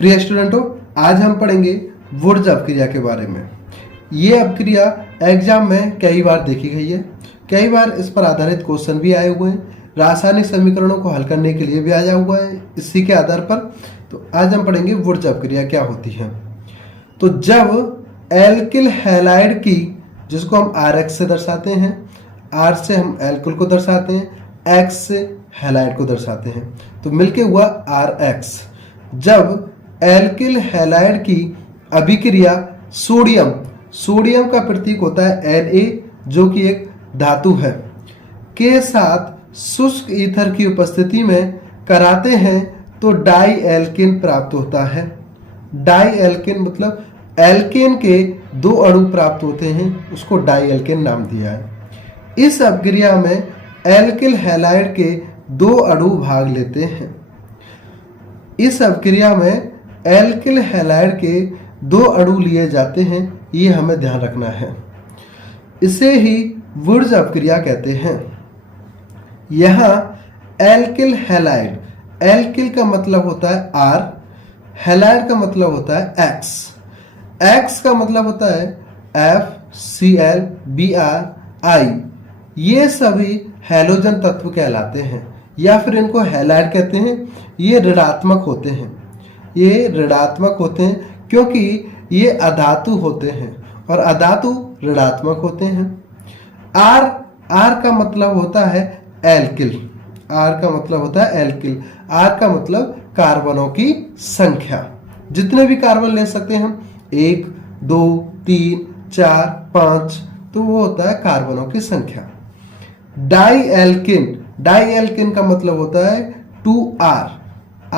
प्रिय स्टूडेंटों, आज हम पढ़ेंगे वुड्स अपक्रिया के बारे में। ये अपक्रिया एग्जाम में कई बार देखी गई है, कई बार इस पर आधारित क्वेश्चन भी आए हुए हैं, रासायनिक समीकरणों को हल करने के लिए भी आया हुआ है इसी के आधार पर। तो आज हम पढ़ेंगे वुड्स अपक्रिया क्या होती है। तो जब एल्किल हैलाइड की, जिसको हम RX से दर्शाते हैं, R से हम एल्किल को दर्शाते हैं, X से हैलाइड को दर्शाते हैं, तो मिलके हुआ RX। जब एल्किल हैलाइड की अभिक्रिया सोडियम का प्रतीक होता है Na, जो कि एक धातु है, के साथ शुष्क ईथर की उपस्थिति में कराते हैं तो डाई एल्केन प्राप्त होता है। डाई एल्केन मतलब एल्केन के दो अणु प्राप्त होते हैं, उसको डाई एल्केन नाम दिया है। इस अपक्रिया में एल्किल हैलाइड के दो अणु भाग लेते हैं। इस अपक्रिया में एल्किल हैलाइड के दो अणु लिए जाते हैं, ये हमें ध्यान रखना है। इसे ही वुड्स अपक्रिया कहते हैं। यहाँ एल्किल हैलाइड, एल्किल का मतलब होता है R, हैलाइड का मतलब होता है X, X का मतलब होता है FCl Br ये सभी हैलोजन तत्व कहलाते हैं, या फिर इनको हैलाइड कहते हैं। ये ऋणात्मक होते हैं, ये ऋणात्मक होते हैं क्योंकि ये अधातु होते हैं और अधातु ऋणात्मक होते हैं। R का मतलब होता है एल्किल, R का मतलब होता है एल्किल, R का मतलब कार्बनों की संख्या। जितने भी कार्बन ले सकते हैं हम, 1 2 3 4 5, तो वो होता है कार्बनों की संख्या। डाई एल्किन का मतलब होता है 2R,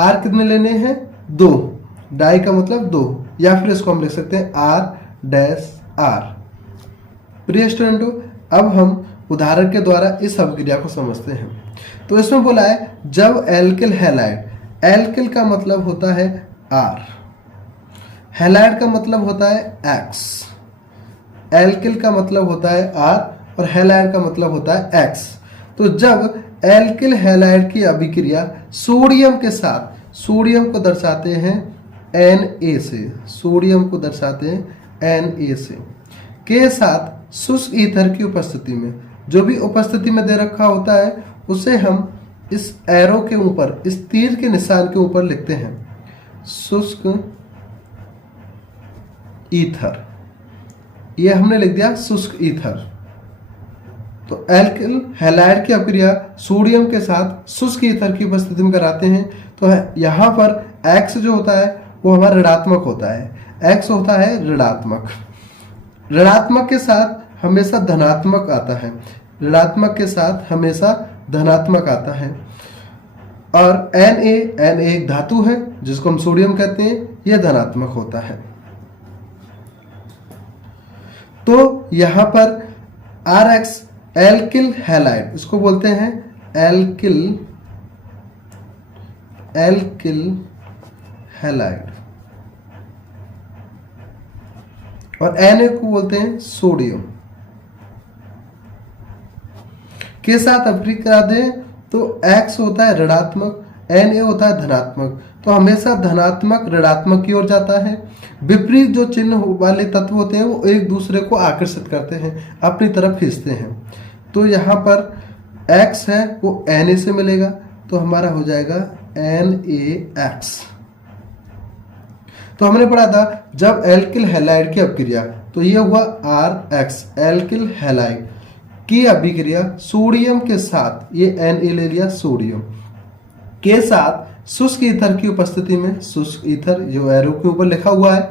R कितने लेने हैं? 2, डाई का मतलब 2, या फिर इसको हम लिख सकते हैं R'R। प्रिय स्टूडेंटों, अब हम उदाहरण के द्वारा इस अपक्रिया को समझते हैं। तो इसमें बोला है जब एल्किल हैलाइड, एल्किल का मतलब होता है R, हैलाइड का मतलब होता है X, एल्किल का मतलब होता है R और हैलाइड का मतलब होता है X। तो जब एल्किल हैलाइड की अभिक्रिया सोडियम के साथ, सोडियम को दर्शाते हैं Na से, सोडियम को दर्शाते हैं Na से, के साथ शुष्क ईथर की उपस्थिति में, जो भी उपस्थिति में दे रखा होता है उसे हम इस एरो के ऊपर, इस तीर के निशान के ऊपर लिखते हैं शुष्क ईथर। ये हमने लिख दिया शुष्क ईथर। तो एल्किल हैलाइड की अपक्रिया सोडियम के साथ शुष्क ईथर की उपस्थिति में कराते हैं, तो यहाँ पर X जो होता है वो हमारा ऋणात्मक होता है, X होता है ऋणात्मक। ऋणात्मक के साथ हमेशा धनात्मक आता है, ऋणात्मक के साथ हमेशा धनात्मक आता है। और Na एक धातु है जिसको हम सोडियम कहते हैं, यह धनात्मक होता है। तो यहाँ पर RX एल्किल हैलाइड, इसको बोलते हैं एल्किल हैलाइड, और Na को बोलते हैं सोडियम। के साथ अपक्रिया करा दें तो X होता है ऋणात्मक, Na होता है धनात्मक, तो हमेशा धनात्मक ऋणात्मक की ओर जाता है। विपरीत जो चिन्ह वाले तत्व होते हैं वो एक दूसरे को आकर्षित करते हैं, अपनी तरफ खींचते हैं। तो यहाँ पर X है वो Na से मिलेगा, तो हमारा हो जाएगा NaX। तो हमने पढ़ा था जब एल्किल हैलाइड की अपक्रिया, तो ये हुआ RX एल्किल हैलाइड की अभिक्रिया सोडियम के साथ, ये Na ले लिया, सोडियम के साथ शुष्क ईथर की उपस्थिति में, शुष्क ईथर जो एरो के ऊपर लिखा हुआ है,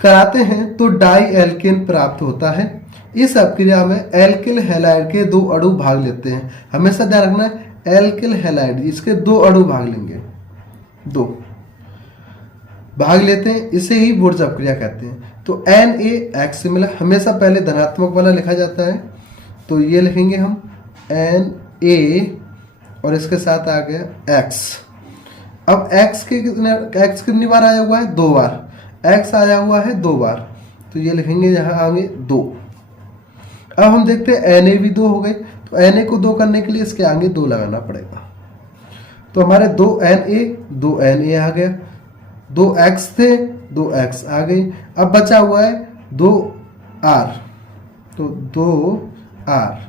कराते हैं तो डाई एल्केन प्राप्त होता है। इस अपक्रिया में एल्किल हैलाइड के दो अणु भाग लेते हैं। हमेशा ध्यान रखना है एल्किल हैलाइड, इसके दो अणु भाग लेंगे, 2 भाग लेते हैं, इसे ही वुड्स अपक्रिया कहते हैं। तो NaX से मिला, हमेशा पहले धनात्मक वाला लिखा जाता है, तो ये लिखेंगे हम Na और इसके साथ आ गया X। अब X कितनी बार आया हुआ है? 2 बार। X आया हुआ है 2 बार, तो ये लिखेंगे यहाँ आगे 2। अब हम देखते हैं Na भी 2 हो गए, तो Na को 2 करने के लिए इसके आगे 2 लगाना पड़ेगा। तो हमारे 2 Na आ गया। दो एक्स थे, दो एक्स आ गई। अब बचा हुआ है दो आर, तो दो आर,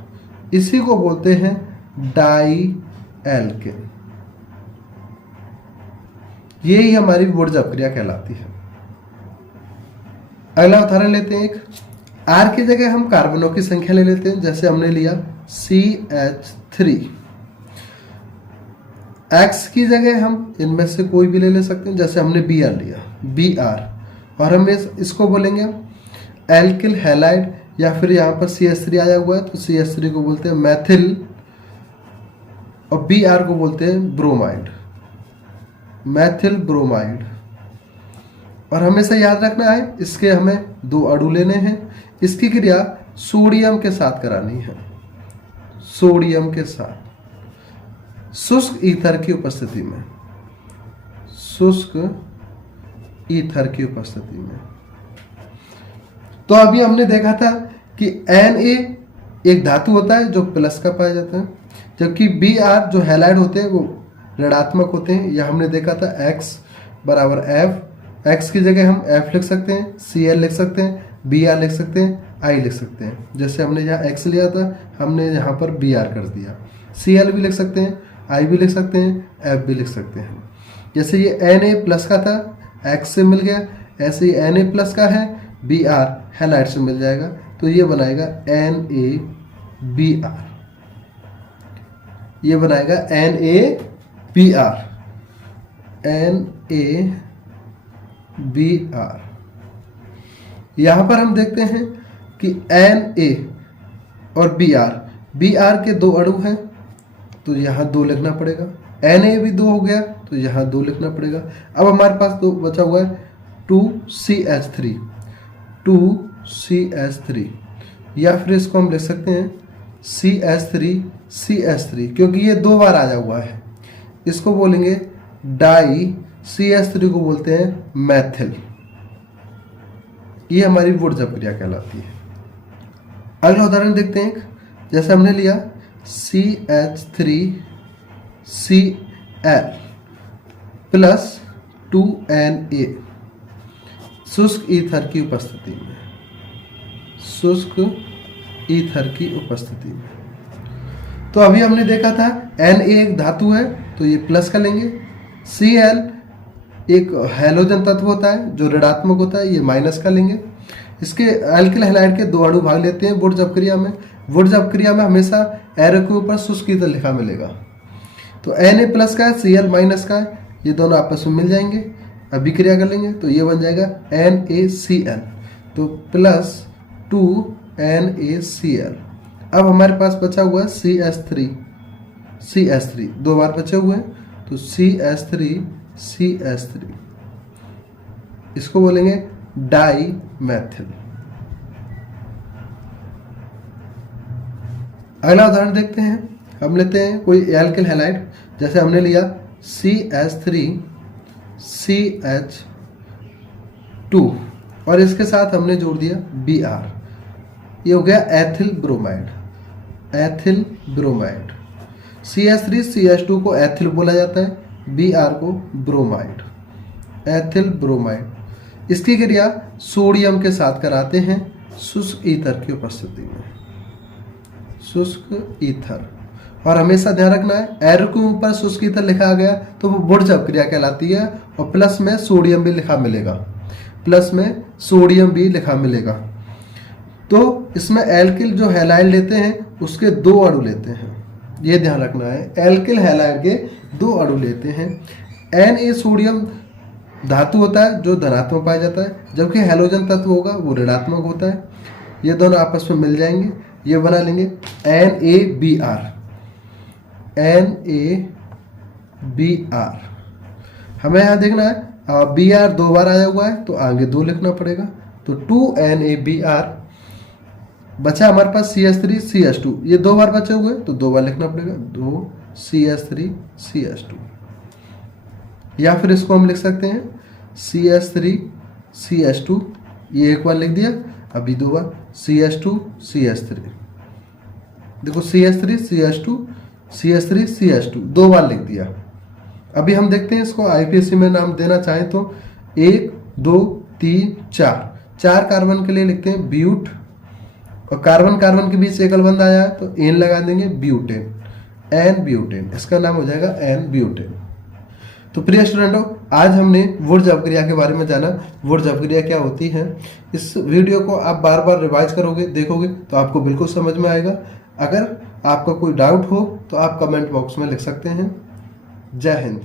इसी को बोलते हैं डाई एल्केन। यही हमारी वुड्स अपक्रिया कहलाती है। अगला उदाहरण लेते हैं एक। आर की जगह हम कार्बनों की संख्या ले लेते हैं, जैसे हमने लिया CH3। एक्स की जगह हम इनमें से कोई भी ले सकते हैं, जैसे हमने Br लिया, Br, और हम इसको बोलेंगे एल्किल हैलाइड, या फिर यहाँ पर CH3 आया हुआ है तो CH3 को बोलते हैं मैथिल, और Br को बोलते हैं ब्रोमाइड, मैथिल ब्रोमाइड। और हमेशा याद रखना है इसके हमें दो अणु लेने हैं, इसकी क्रिया सोडियम के साथ करानी है, सोडियम के साथ शुष्क ईथर की उपस्थिति में, शुष्क ईथर की उपस्थिति में। तो अभी हमने देखा था कि Na एक धातु होता है जो प्लस का पाया जाता है, जबकि Br जो हैलाइड होते हैं वो ऋणात्मक होते हैं। यह हमने देखा था X बराबर F, X की जगह हम F लिख सकते हैं, Cl लिख सकते हैं, Br लिख सकते हैं, I लिख सकते हैं। जैसे हमने यहाँ X लिया था, हमने यहाँ पर Br कर दिया। Cl भी लिख सकते हैं, I भी लिख सकते हैं, F भी लिख सकते हैं। जैसे ये Na प्लस का था, X से मिल गया, ऐसे ही Na प्लस का है, Br हैलाइड से मिल जाएगा, तो ये बनाएगा NaBr, ये बनाएगा NaBr, NaBr। यहां पर हम देखते हैं कि Na और Br के दो अणु हैं, तो यहां दो लिखना पड़ेगा। Na भी दो हो गया, तो यहां दो लिखना पड़ेगा। अब हमारे पास दो बचा हुआ है 2CH3, 2CH3, या फिर इसको हम लिख सकते हैं CH3, क्योंकि ये दो बार आया हुआ है, इसको बोलेंगे डाई, CH3 को बोलते हैं मैथिल। ये हमारी वुड्स अपक्रिया कहलाती है। अगला उदाहरण देखते हैं, जैसे हमने लिया CH3Cl प्लस 2Na शुष्क ईथर की उपस्थिति में, शुष्क ईथर की उपस्थिति में। तो अभी हमने देखा था Na एक धातु है तो ये प्लस का लेंगे, Cl एक हैलोजन तत्व होता है जो ऋणात्मक होता है, ये माइनस का लेंगे। इसके एल्किल हैलाइड के दो अणु भाग लेते हैं वुड्स अपक्रिया में। वुड्स अपक्रिया में हमेशा एरो के ऊपर शुष्क ईथर लिखा मिलेगा। तो Na प्लस का है, Cl माइनस का है, ये दोनों आपस में मिल जाएंगे। अभी क्रिया कर लेंगे तो ये बन जाएगा NaCl, तो प्लस 2NaCl। अब हमारे पास बचा हुआ है CH3, दो बार बचे हुए हैं, तो CH3, इसको बोलेंगे डाई मैथिल। अगला उदाहरण देखते हैं। हम लेते हैं कोई एल्किल हैलाइड, जैसे हमने लिया CH3CH2 और इसके साथ हमने जोड़ दिया Br, ये हो गया ethyl bromide, ethyl bromide. CH3CH2 को एथिल बोला जाता है, Br को ब्रोमाइड, एथिल ब्रोमाइड। इसकी क्रिया सोडियम के साथ कराते हैं शुष्क ईथर की उपस्थिति में, शुष्क ईथर। और हमेशा ध्यान रखना है एरो के ऊपर शुष्क ईथर लिखा गया तो वो वुड्स अपक्रिया कहलाती है, और प्लस में सोडियम भी लिखा मिलेगा, प्लस में सोडियम भी लिखा मिलेगा। तो इसमें एल्किल जो हैलाइड लेते हैं उसके दो अणु लेते हैं, ये ध्यान रखना है, एल्किल हैलाइड के दो अणु लेते हैं। Na सोडियम धातु होता है जो धनात्मक पाया जाता है, जबकि हैलोजन तत्व होगा वो ऋणात्मक होता है। ये दोनों आपस में मिल जाएंगे, ये बना लेंगे NaBr, NaBr। हमें यहाँ देखना है Br दो बार आया हुआ है तो आगे दो लिखना पड़ेगा, तो 2NaBr। बचा हमारे पास CH3CH2, ये दो बार बचे हुए तो दो बार लिखना पड़ेगा, 2CH3CH2। या फिर इसको हम लिख सकते हैं CH3CH2, ये एक बार लिख दिया, अभी दो बार CH2CH3। देखो CH3CH2 दो बार लिख दिया। अभी हम देखते हैं इसको IPSC में नाम देना चाहें तो 1 2 3 4, 4 कार्बन के लिए लिखते हैं ब्यूट, और कार्बन कार्बन के बीच एकल बंध आया है तो एन लगा देंगे, ब्यूटेन, एन ब्यूटेन, इसका नाम हो जाएगा एन ब्यूटेन। तो प्रिय स्टूडेंटों, आज हमने वुर्ज अपक्रिया के बारे में जाना। वुर्ज अपक्रिया क्या होती है, इस वीडियो को आप बार बार रिवाइज करोगे, देखोगे तो आपको बिल्कुल समझ में आएगा। अगर आपका कोई डाउट हो तो आप कमेंट बॉक्स में लिख सकते हैं। जय हिंद।